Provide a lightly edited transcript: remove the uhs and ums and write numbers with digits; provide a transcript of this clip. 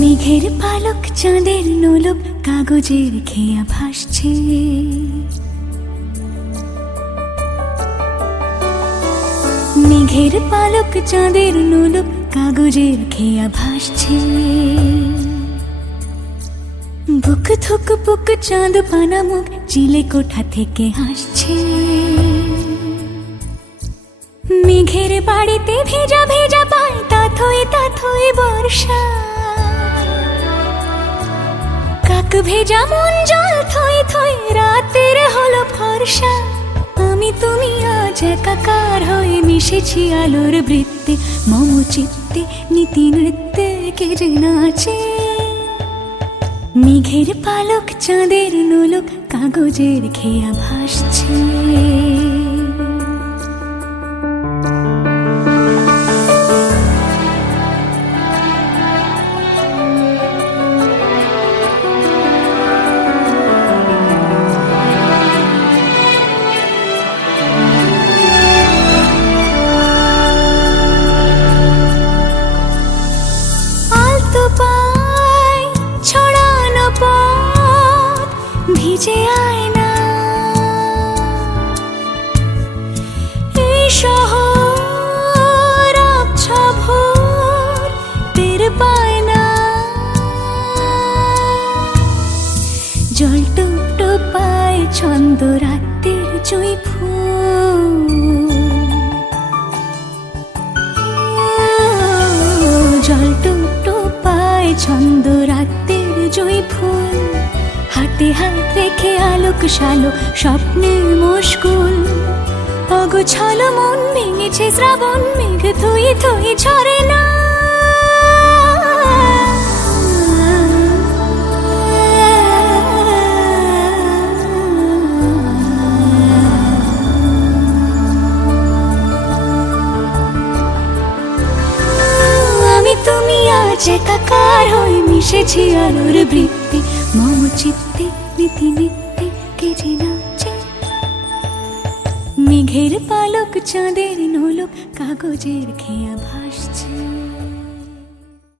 মেঘের পালক চাঁদের নোলক কাগজের খেয়া ভাসছে, মেঘের পালক চাঁদের নোলক কাগজের খেয়া ভাসছে। বুক থুক বুক চাঁদ পানা মুখ চিলে কোঠা থেকে হাসছে। মেঘের বাড়িতে ভেজা ভেজা পায় তাথই বর্ষা। কাক ভেজা মন জল থই থই রাতের হলো ফর্সা। আমি তুমি আজ একাকার হয়ে মিশেছি আলোর বৃত্তে, মম চিত্তে নীতি নৃত্যে কে যে নাচে। মেঘের পালক চাঁদের নোলক কাগজের খেয়া ভাসছে। ভিজে আয়না এই শহর আবছা ভোর টের পায় না। জল টুপ টুপায় ছন্দ রাতের জুঁই ফুল। জল টুপ টুপায় ছন্দ রাতের জুঁই ফুল। হাতে হাত রেখে আলোক শালোক স্বপ্নে মশগুল। অগোছালো মন ভেঙেছে শ্রাবণ মেঘ থই থই ঝরে না। আমি তুমি আজ একাকার হয়ে মিশেছি আলোর বৃত্তে, মম চিত্তে নীতি নিত্যে কে যে নাচে। মেঘের পালক চাঁদের নোলক কাগজের খেয়া ভাসছে।